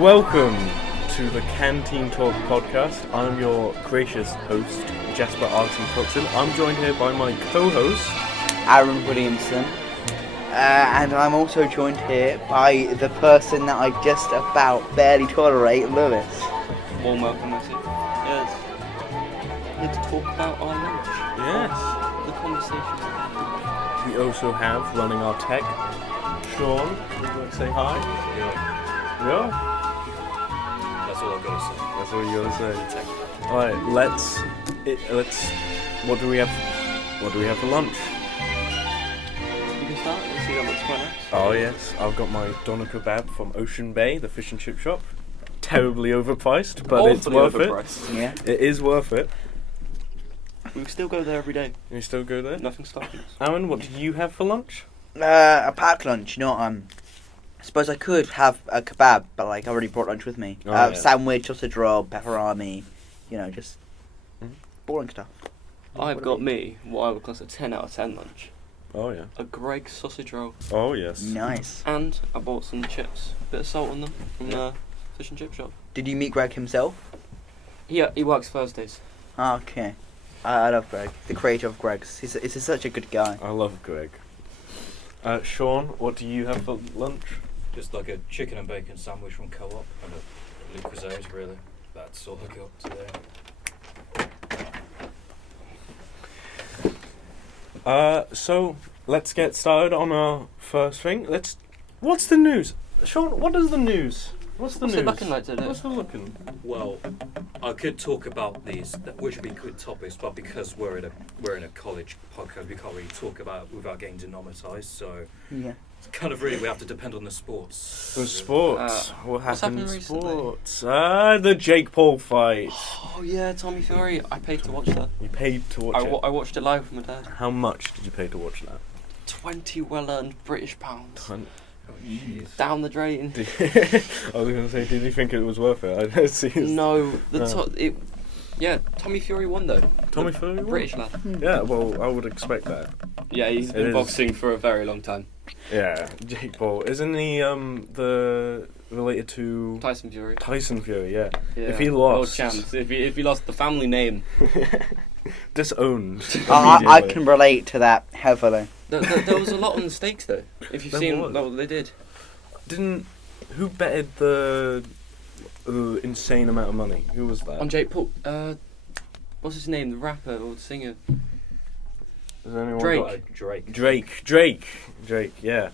Welcome to the Canteen Talk podcast. I'm your gracious host, Jasper R.T. Coxon. I'm joined here by my co-host, Aaron Williamson. And I'm also joined here by the person that I just about barely tolerate, Lewis. Warm welcome, Messi. Yes. Here to talk about our lunch. Yes. The conversation. We also have, running our tech, Sean. Would you like to say hi? Yeah? That's all I've got to say. That's all you gotta say. Alright, let's... What do we have for lunch? You can start. Let's see, that looks quite nice. Oh yes, I've got my doner kebab from Ocean Bay, the fish and chip shop. Terribly overpriced, but it's Awfully worth overpriced. Yeah. it. It is worth it. We still go there every day. You still go there? Nothing's stopping us. Aaron, what do you have for lunch? A packed lunch, I suppose I could have a kebab, but I already brought lunch with me. Oh, yeah. Sandwich, sausage roll, pepperoni, just boring stuff. I've got me what I would class a 10 out of 10 lunch. Oh yeah. A Greggs sausage roll. Oh yes. Nice. And I bought some chips. Bit of salt on them from the fish and chip shop. Did you meet Greg himself? Yeah, he works Thursdays. Okay. I love Greg, the creator of Greg's. He's such a good guy. I love Greg. Sean, what do you have for lunch? Just like a chicken and bacon sandwich from Co-op and a Lucozade, really. That's all I got today. So let's get started on our first thing. What's the news? Sean, what is the news? What's What's news? it looking like today? What's it looking? Well, I could talk about these, which would be good topics, but because we're in a college podcast, we can't really talk about it without getting denominatised. So Yeah. it's kind of really we have to depend on the sports. The sports. What what's happened in happened recently? sports? The Jake Paul fight. Oh yeah, Tommy Fury. I paid to watch that. You paid to watch it. I watched it live with my dad. How much did you pay to watch that? 20 well-earned British pounds. Oh, jeez. Down the drain. I was going to say, did you think it was worth it? I don't see. No, No. Tommy Fury won though. Tommy Fury won? British lad. Yeah, well, I would expect that. Yeah, he's It been is. boxing for a very long time. Yeah, Jake Paul. Isn't he related to Tyson Fury. Tyson Fury? Yeah. Yeah. If he World lost, champs. If he lost the family name. disowned. I immediately. can relate to that heavily. There was a lot on the stakes though. If you've There seen was. what they did. Who betted the insane amount of money? Who was that? On Jake Paul. What's his name? The rapper or the singer? Has anyone Drake. got- Drake. Drake. Yeah.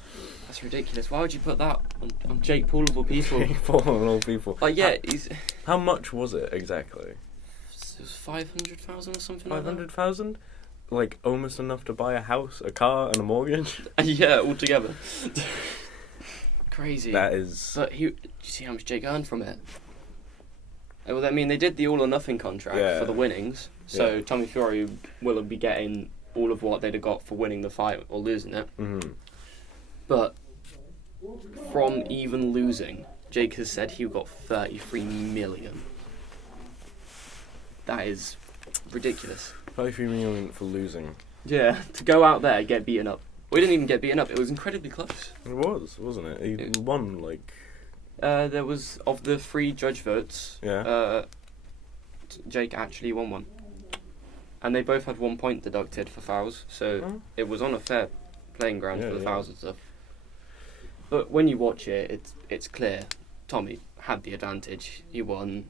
That's ridiculous. Why would you put that on Jake Paul of all people? Jake Paul and all people. Like yeah, he's it How much was it exactly? was 500,000 or something like 500,000. Like almost enough to buy a house, a car, and a mortgage. that. Yeah, altogether. Crazy. That is. But do you see how much Jake earned from it? Well, I mean, they did the all or nothing contract Yeah. for the winnings, so Yeah. Tommy Fury will be getting all of what they'd have got for winning the fight or losing it. Mhm. But from even losing, Jake has said he got 33 million. That is ridiculous. 33 million for losing. Yeah, to go out there and get beaten up. We didn't even get beaten up. It was incredibly close. It was, wasn't it? He It- won like. There was, of the 3 judge votes, Yeah. Jake actually won one. And they both had 1 point deducted for fouls, so Oh. it was on a fair playing ground Yeah, for the yeah. fouls and stuff. But when you watch it, it's clear. Tommy had the advantage. He won.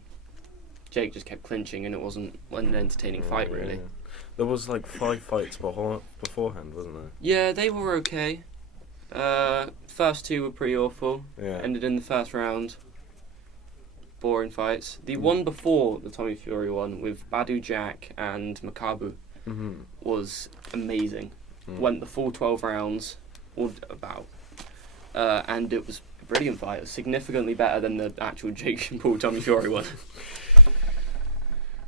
Jake just kept clinching, and it wasn't an entertaining fight, Yeah. really. There was like 5 fights beforehand, wasn't there? Yeah, they were okay. First 2 were pretty awful. Yeah. Ended in the first round. Boring fights. The Mm. one before the Tommy Fury one with Badu Jack and Makabu Mhm. was amazing. Mm. Went the full 12 rounds, or about. And it was a brilliant fight. It was significantly better than the actual Jake Paul Tommy Fury one.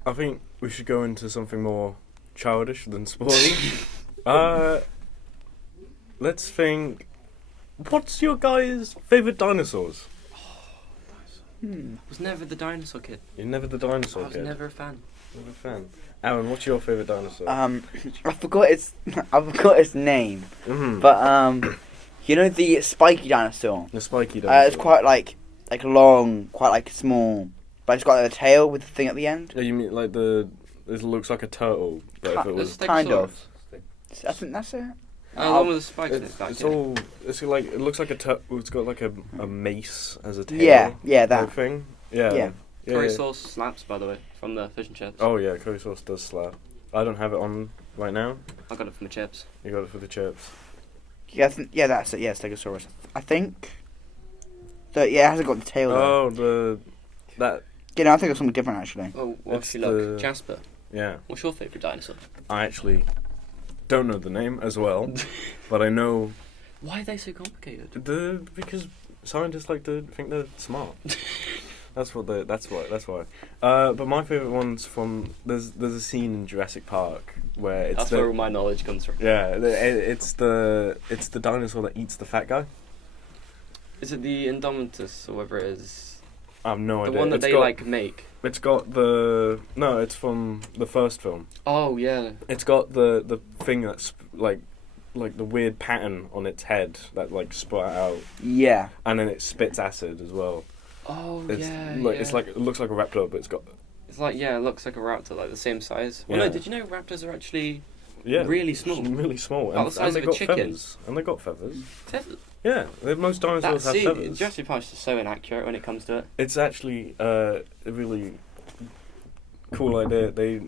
I think we should go into something more childish than sporty. Let's think. What's your guys' favourite dinosaurs? I was never the dinosaur kid. You're never the dinosaur I was kid. never a fan. Never a fan. Aaron, what's your favourite dinosaur? I forgot its name, Mhm. but You know the spiky dinosaur? The spiky dinosaur. It's quite like long, quite like small, but it's got like, a tail with the thing at the end. Yeah, you mean like the? It looks like a turtle, but if it was, Kind of. Stegosaurus. I think that's it. The one with the spikes in its it's, back. it's yeah. all. It's like it looks like a turtle. It's got like a mace as a tail. Yeah, that. Type thing. Yeah. Yeah. Curry sauce slaps, by the way, from the fish and chips. Oh yeah, curry sauce does slap. I don't have it on right now. I got it from the chips. You got it for the chips. Yeah, that's it. Yeah, Stegosaurus. I think. So yeah, it hasn't got the tail though. Oh, that. You know, I think it's something different actually. Oh, well, It's if you look, the- Jasper, Yeah. what's your favourite dinosaur? I actually don't know the name as well, but I know Why are they so complicated? because scientists like to think they're smart. That's why. But my favourite one's from there's a scene in Jurassic Park where it's That's where all my knowledge comes from. it's the dinosaur that eats the fat guy. Is it the Indominus or whatever it is? I have no The idea. one that It's they got- make. It's got it's from the first film. Oh yeah. It's got the thing that's like the weird pattern on its head that like sprout out, Yeah. and then it spits acid as well. Oh It's yeah. it's yeah. like it looks like a raptor, but it's got It's like it looks like a raptor, like the same size. Well, Yeah. no, did you know raptors are actually yeah really small? really small, About the size and they of a got chicken. feathers, and they got feathers. Feathers? Yeah, most dinosaurs have feathers. Jurassic Park is so inaccurate when it comes to it. It's actually a really cool idea. They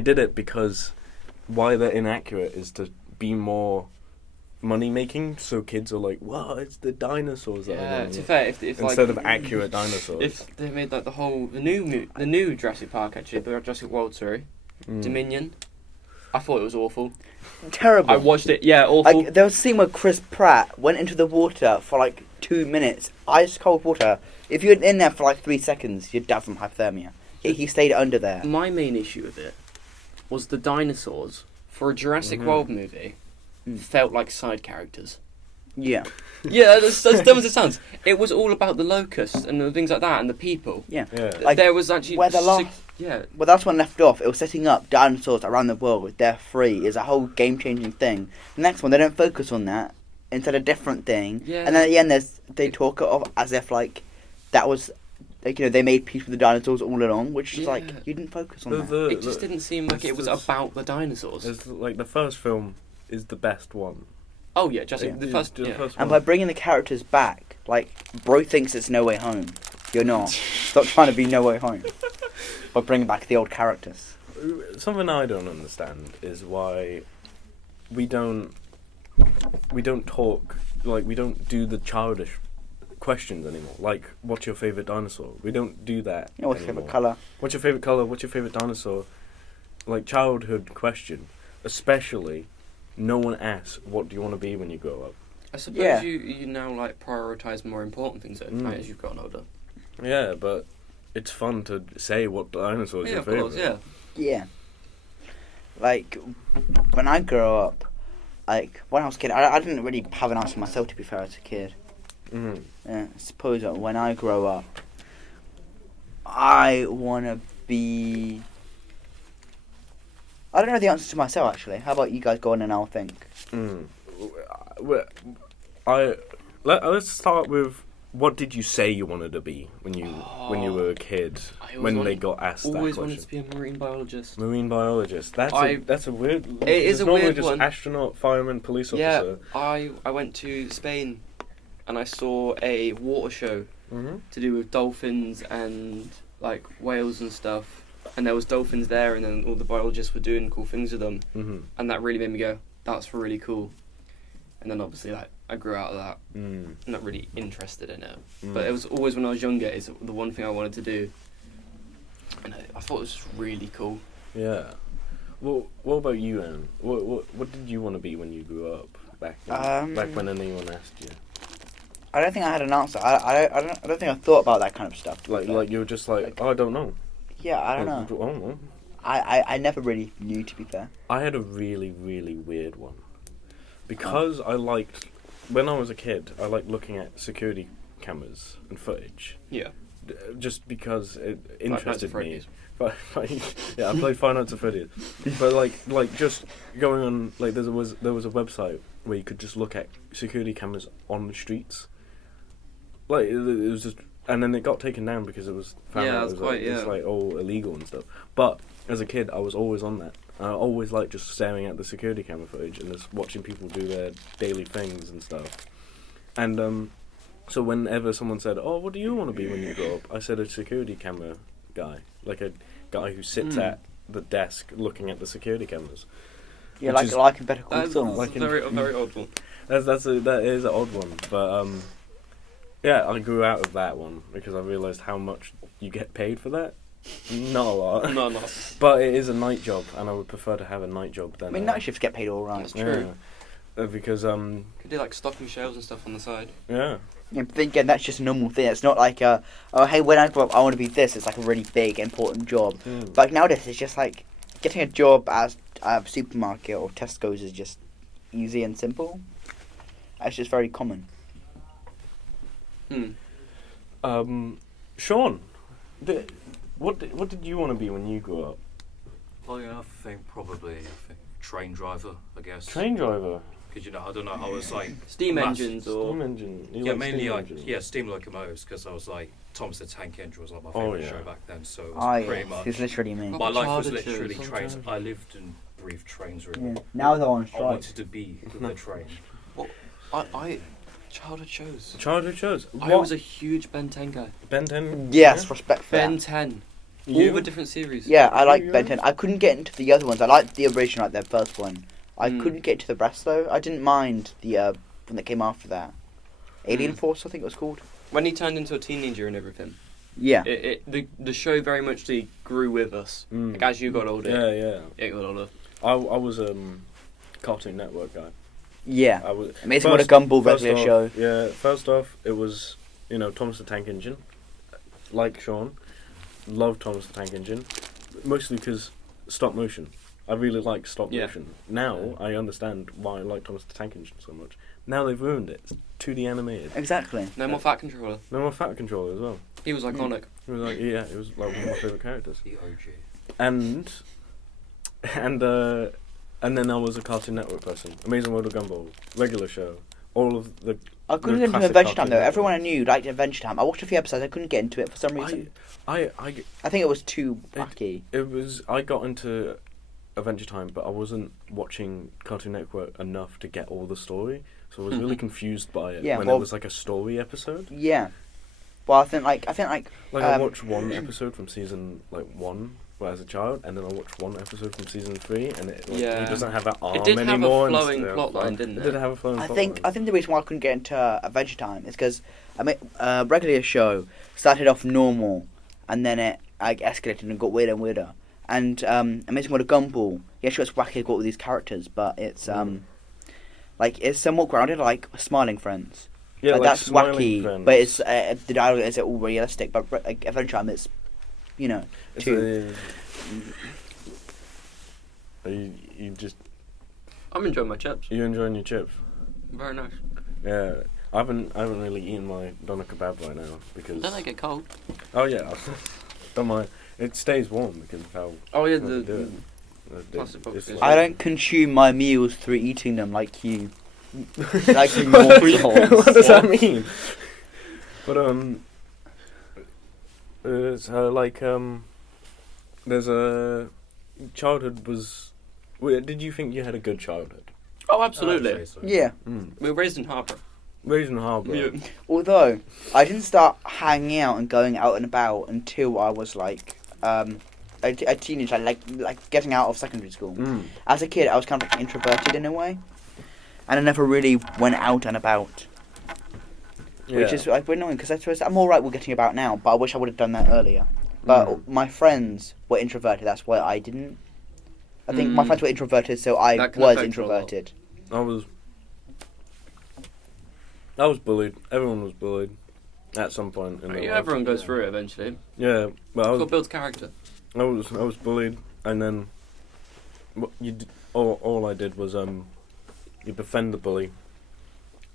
did it because why they're inaccurate is to be more money making. So kids are like, "Wow, it's the dinosaurs." that I Yeah, want." to be fair, if Instead like, of accurate dinosaurs. if they made like the new Jurassic Park actually, the Jurassic World, sorry, Mm. Dominion, I thought it was awful. Terrible. I watched it, yeah, awful. Like there was a scene where Chris Pratt went into the water for like 2 minutes, ice cold water. If you're in there for like 3 seconds, you'd die from hypothermia. He stayed under there. My main issue with it was the dinosaurs for a Jurassic Mhm. World movie felt like side characters. Yeah. Yeah, that's dumb as it sounds. It was all about the locusts and the things like that and the people. Yeah. Like, there was actually where the yeah. Well, that's when left off. It was setting up dinosaurs around the world. They're free. It's a whole game-changing thing. The next one, they don't focus on that. Instead, a different thing. Yeah. And then at the end, they talk it off as if like that was like they made peace with the dinosaurs all along, which is like Yeah. you didn't focus on that. It just didn't seem like it was about the dinosaurs. It's like the first film is the best one. Oh yeah, Jurassic the first. Yeah. And one. by bringing the characters back, like bro thinks it's No Way Home. You're not. Stop trying to be No Way Home. By bringing back the old characters. Something I don't understand is why we don't talk, like we don't do the childish questions anymore. Like, what's your favorite dinosaur? We don't do that. You know, what's your anymore. favourite colour? What's your favorite color? What's your favorite dinosaur? Like childhood question, especially. No one asks, "What do you want to be when you grow up?" I suppose Yeah. you now like prioritize more important things Mm. as you've gotten older. Yeah, but it's fun to say what dinosaur is Yeah, your of favorite. course, yeah. Yeah. Like, when I grow up, like, when I was a kid, I didn't really have an answer myself, to be fair, as a kid. Mm. I suppose that when I grow up, I want to be... I don't know the answer to myself, actually. How about you guys go on and I'll think? Mm. Let's start with what did you say you wanted to be when you were a kid? I always When they wanted- got asked that Always question. wanted to be a marine biologist. Marine biologist. That's a weird. It is a normally weird just one. Astronaut, fireman, police Yeah, officer. I went to Spain and I saw a water show Mm-hmm. to do with dolphins and like whales and stuff. And there was dolphins there, and then all the biologists were doing cool things with them, Mm-hmm. and that really made me go, "That's really cool." And then obviously, like, I grew out of that, Mm. not really interested in it. Mm. But it was always when I was younger, is the one thing I wanted to do, and I thought it was just really cool. Yeah. Well, what about you, Anne? What did you want to be when you grew up back when anyone asked you? I don't think I had an answer. I don't think I thought about that kind of stuff. Like you were just like, oh, I don't know. Yeah, I don't know. I don't know. I never really knew, to be fair. I had a really, really weird one. Because I liked, when I was a kid, I liked looking at security cameras and footage. Yeah. just because it Five Nights at interested me. Freddy's. But yeah, I played Five Nights at Freddy's. But like just going on, like there was a website where you could just look at security cameras on the streets. Like it was just, and then it got taken down because it was found Yeah, out that's it was like, quite- it's yeah. like all illegal and stuff. But as a kid, I was always on that. I always liked just staring at the security camera footage and just watching people do their daily things and stuff. And so whenever someone said, "Oh, what do you want to be when you grow up?" I said a security camera guy, like a guy who sits at the desk looking at the security cameras. Yeah, Which like is- in Better Call That's Saul. like a very odd one. That is an odd one, but yeah, I grew out of that one because I realised how much you get paid for that. Not a lot, No. but it is a night job, and I would prefer to have a night job than. I mean, night shifts get paid all right. That's true. Because Could do like stocking shelves and stuff on the side. yeah, Yeah, but then again, that's just a normal thing. It's not like, oh, hey, when I grow up, I want to be this. It's like a really big, important job. Mm. But like, nowadays, it's just like getting a job at a supermarket or Tesco's is just easy and simple. It's just very common. Sean, what did you want to be when you grew up? Oh yeah, I think train driver. I guess. Train driver, Because I don't know. I was like Steam mass- engines or steam engine. You Yeah, like mainly steam like engines? steam locomotives because I was like Thomas the Tank Engine was like my Oh, favorite yeah. show back then. So it was Oh, pretty yeah. much It's literally me. my life was Childhood literally shows. trains. I lived and breathed trains. Really, Yeah. Now they're on I strike. wanted to be the train. I childhood shows. Childhood shows. I was a huge Ben 10 guy. Ben 10. Yes, respect for Ben that. 10. You? All the different series. Yeah, I like You? Ben 10. I couldn't get into the other ones. I liked the original, like their first one. I Mm. couldn't get into the rest though. I didn't mind the one that came after that. Alien Mm. Force, I think it was called. When he turned into a teenager and everything, Yeah. the show very much grew with us. Mm. Like, as you got older, Yeah. it got older. I was Cartoon Network guy. Yeah. I was. Amazing What a Gumball first regular off- show. Yeah, first off, it was Thomas the Tank Engine, like Sean, loved Thomas the Tank Engine, mostly because stop motion. I really like stop Yeah. motion. Now I understand why I like Thomas the Tank Engine so much. Now they've ruined it. It's 2D animated. Exactly. No more Fat Controller. No more Fat Controller as well. He was iconic. It was like it was like one of my favorite characters. The OG. And then I was a Cartoon Network person. Amazing World of Gumball, regular show, all of the. I couldn't the get into classic Adventure Time Cartoon though. Network. Everyone I knew liked Adventure Time. I watched a few episodes. I couldn't get into it for some reason. I I think it was too wacky. I got into Adventure Time, but I wasn't watching Cartoon Network enough to get all the story, so I was really confused by it Yeah, when well- it was like a story episode. Yeah. Well, I think like Like I Um, watched one episode from season 1 as a child, and then I watched one episode from season 3, and it Yeah. it doesn't have that arm It did have a anymore. and flowing stuff. plot line, didn't It it? did have a flowing I plot think line. the reason why I couldn't get into Adventure Time is because regular show started off normal, and then it like escalated and got weirder and weirder. And Amazing World of Gumball, yeah, sure, it's wacky, got all these characters, but it's like it's somewhat grounded, like Smiling Friends. Yeah, Like, like that's Smiling wacky, Friends. but it's the dialogue is all realistic. But like Adventure Time, it's It's too. you just I'm enjoying my chips. you enjoying your chips? Very nice. Yeah, I haven't really eaten my doner kebab right now because. Don't they get cold? Oh yeah, don't mind. It stays warm because of how. Oh yeah, how they do it. plastic box It's is- like- I don't consume my meals through eating them like you. Like you what mortals. does that mean? But there's a childhood was. Did you think you had a good childhood? Oh, absolutely. I'd say so. Yeah. We were raised in Harbour. Raisin Harbour. Yeah. Although I didn't start hanging out and going out and about until I was like a teenager, like getting out of secondary school. Mm. As a kid, I was kind of like introverted in a way, and I never really went out and about, which is like annoying because I suppose I'm all right with getting about now, but I wish I would have done that earlier. But Mm. my friends were introverted. That's why I didn't. I think my Mm. friends were introverted, so I That can was affect you a lot. introverted. I was bullied. Everyone was bullied at some point in their Yeah, life. everyone goes through it eventually. Yeah, but It's what builds character. I was bullied, and then all I did was you befriend the bully,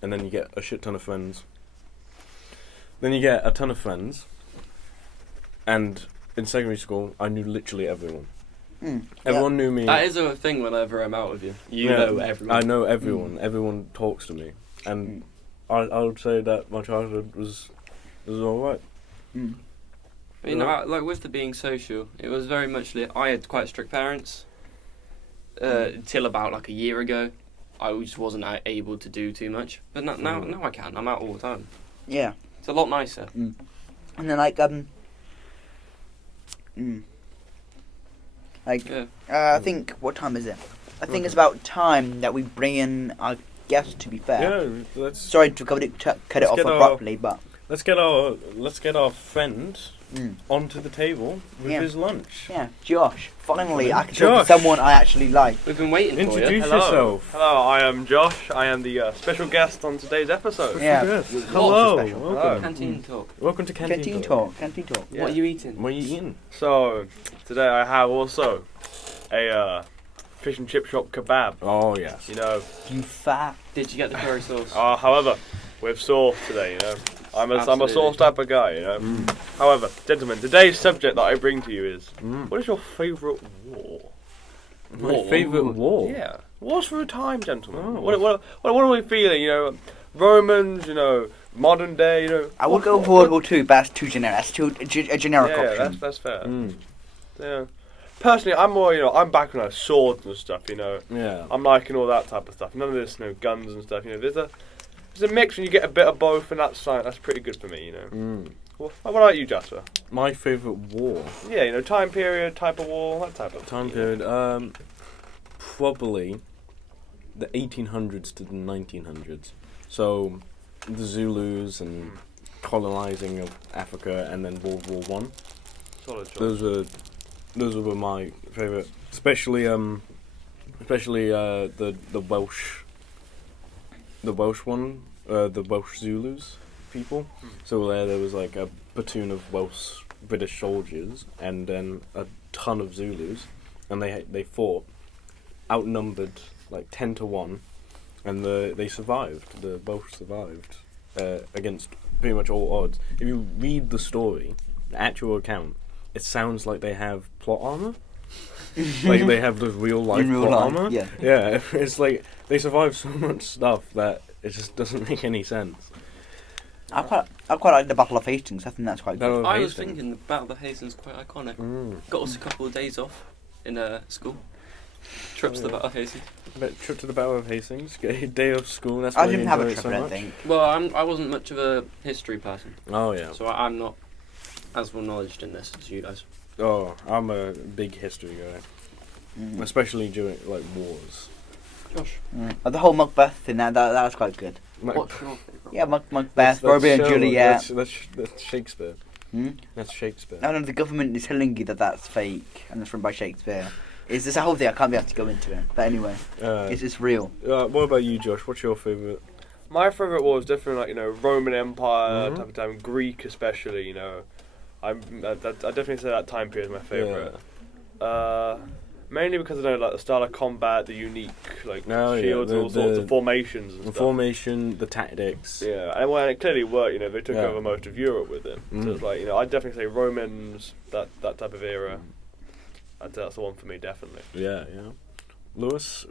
and then you get a shit ton of friends. Then you get a ton of friends, And in secondary school, I knew literally everyone. Mm. Everyone knew me. That is a thing whenever I'm out with you. You Yeah, know everyone. I know everyone. Everyone talks to me, and I would say that my childhood was all right. Mm. You know, like with the being social, it was very much. I had quite strict parents. Till about like a year ago, I just wasn't able to do too much. But now I can. I'm out all the time. Yeah. It's a lot nicer. And then like Yeah. I think what time is it? I think it's about time that we bring in our guest. To be fair, Yeah, let's sorry to cut it off get our- abruptly, but let's get our friend onto the table with Yeah. his lunch. yeah, Josh. Finally, I can talk Josh. to someone I actually like. We've been waiting for you. Introduce Hello. yourself. Hello, I am Josh. I am the special guest on today's episode. Yeah. Yes. Lots of Hello. special. Welcome. Canteen talk. Welcome to Canteen, Canteen talk. Canteen talk. Yeah. What are you eating? What are you eating? So, today I have also a fish and chip shop kebab. Oh yes. You know, You fat. Did you get the curry sauce? however, with sauce today, you know. I'm a Absolutely. sauce type of guy, you know. However, gentlemen, today's subject that I bring to you is, Mm. what is your favourite war? My War. favourite war. Yeah. Wars through time, gentlemen. Oh. What are we feeling, you know? Romans, you know, modern day, you know. I would go for World War II, but that's too generic. That's too a generic Yeah, option. that's fair. Mm. Yeah. Personally, I'm more, you know, I'm back on swords and stuff, you know. Yeah. I'm liking all that type of stuff. None of this, you know, guns and stuff. You know, there's a mix, and you get a bit of both, and that's fine. That's pretty good for me, you know. Mm. What about you, Jasper? My favourite war. Yeah, you know, time period, type of war, that type of Time period. Probably the 1800s to the 1900s. So the Zulus and colonizing of Africa, and then World War One. Solid choice. Those were my favourite, especially the Welsh. The Welsh one, the Welsh Zulus people. So there was like a platoon of Welsh British soldiers, and then a ton of Zulus, and they fought, outnumbered like 10-1, and they survived. The Welsh survived against pretty much all odds. If you read the story, the actual account, it sounds like they have plot armor. Like they have the real life In real plot life, armor. yeah. Yeah, it's like they survive so much stuff that it just doesn't make any sense. I quite like the Battle of Hastings. I think that's quite good. Battle of I was Hastings. thinking the Battle of Hastings is quite iconic. Mm. Got us a couple of days off in school. Trips to the Battle of Hastings. But trip to the Battle of Hastings, get a day off school. That's I why you didn't have enjoy a it trip, so I don't much. think. Well, I wasn't much of a history person, Oh yeah. so I'm not as well knowledged in this as you guys. Oh, I'm a big history guy, Mm. especially during like wars. Josh, But the whole Macbeth thing, that was quite good. what's your favourite? Yeah, Macbeth, That's Romeo and Sherlock, Juliet. That's Shakespeare. Hmm? That's Shakespeare. I don't know, the government is telling you that that's fake and it's written by Shakespeare. It's this whole thing, I can't be able to go into it. But anyway, it's real. What about you, Josh? What's your favourite? My favourite war is definitely like, you know, Roman Empire Mhm. type of time, Greek especially. You know, I definitely say that time period is my favourite. Mainly because I know like the style of combat, the unique like Oh, yeah, shields, the- all sorts the- of formations and The stuff. formation, the tactics. Yeah, and when it clearly worked, you know, they took Yeah. over most of Europe with it. So it's like, you know, I'd definitely say Romans, that type of era. I'd say that's the one for me, definitely. Yeah. Lewis,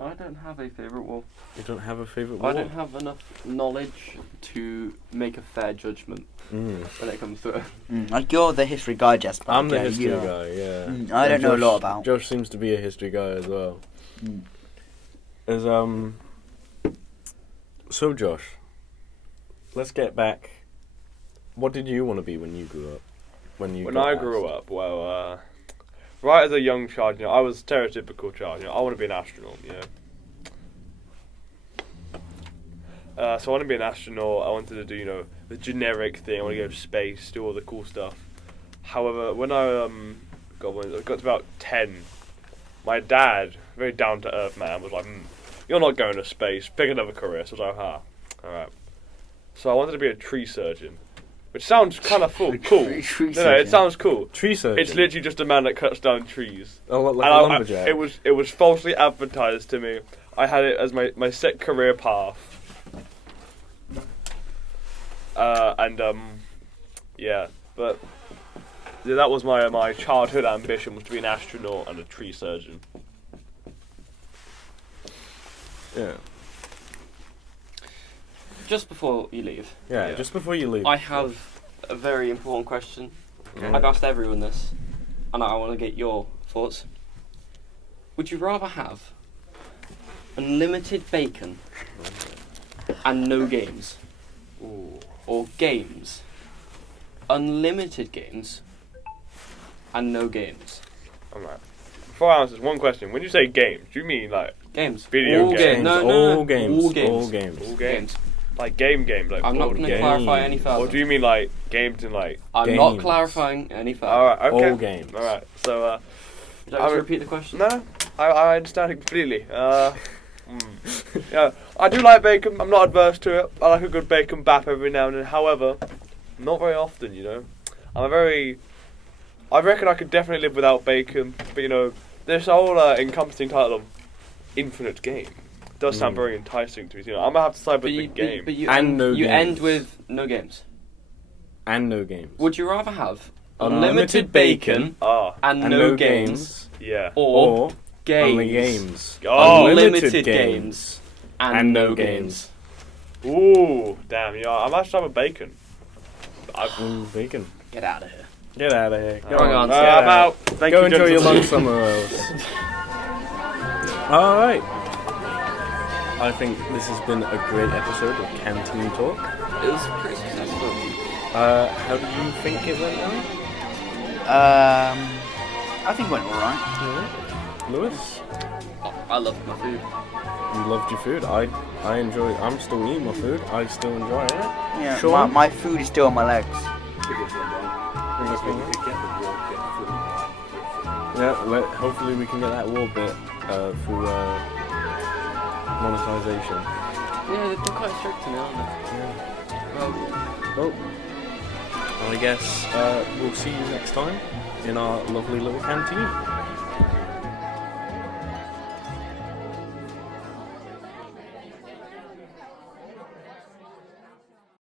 I don't have a favourite war. you don't have a favourite war? I don't have enough knowledge to make a fair judgment Mm. when it comes to it. Like you're the history guy, Jasper. I'm the Yeah, history you are. guy, yeah. I don't And know a lot about. Josh seems to be a history guy as well. Mm. So Josh, let's get back. What did you want to be when you grew up? When When I grew up, well, right as a young child, you know, I was a stereotypical child. You know, I want to be an astronaut. You know. So I want to be an astronaut. I wanted to do, you know, the generic thing. I want to go to space, do all the cool stuff. However, when I got to about 10, my dad, very down to earth man, was like, "You're not going to space. Pick another career." So I was like, "Ah, all right." So I wanted to be a tree surgeon, which sounds kind of cool. Tree No, surgeon. it sounds cool. Tree surgeon. It's literally just a man that cuts down trees. Oh, like And a lumberjack. it was falsely advertised to me. I had it as my set career path. Yeah. But yeah, that was my childhood ambition, was to be an astronaut and a tree surgeon. Yeah. Just before you leave, Yeah. Yeah. Just before you leave. I have a very important question. Okay. I've asked everyone this, and I want to get your thoughts. Would you rather have unlimited bacon and no games, Ooh. or games, unlimited games, and no games? Alright. Before I answer, one question. When you say games, do you mean like Games. Video all games. games. No, no, no. All games. All games. All games. all games? Games. Like game, like I'm not board going to game? clarify any games. further. Or do you mean like games in like... I'm not Games. clarifying any further. Alright, okay. All games. Alright, so Would you like to repeat the question? no, I understand it completely. Yeah, I do like bacon. I'm not adverse to it. I like a good bacon bap every now and then. However, not very often, you know. I reckon I could definitely live without bacon, but you know, this whole encompassing title of infinite game does sound very enticing to me. You know, I'm gonna have to side with the game. But you And end, no you games. end with no games. And no games. Would you rather have Unlimited unlimited bacon Ah, and, And no games, yeah. or games? only games. Oh. Unlimited games and no games. Ooh, damn, yeah. I'm actually having bacon. Ooh, bacon. Get out of here. Get out of here. Go Wrong on. answer. Get I'm out. Thank Go you, enjoy your gentlemen. lunch somewhere else. All right. I think this has been a great episode of Canteen Talk. It was pretty successful. How do you think it went down? I think it went alright. Lewis? I loved my food. You loved your food. I enjoy. I'm still eating my food. I still enjoy it. Yeah, Sean? my food is still on my legs. Yeah. Hopefully we can get that wall bit through monetization. Yeah, they're quite strict to me, aren't they? Well, I guess we'll see you next time in our lovely little canteen.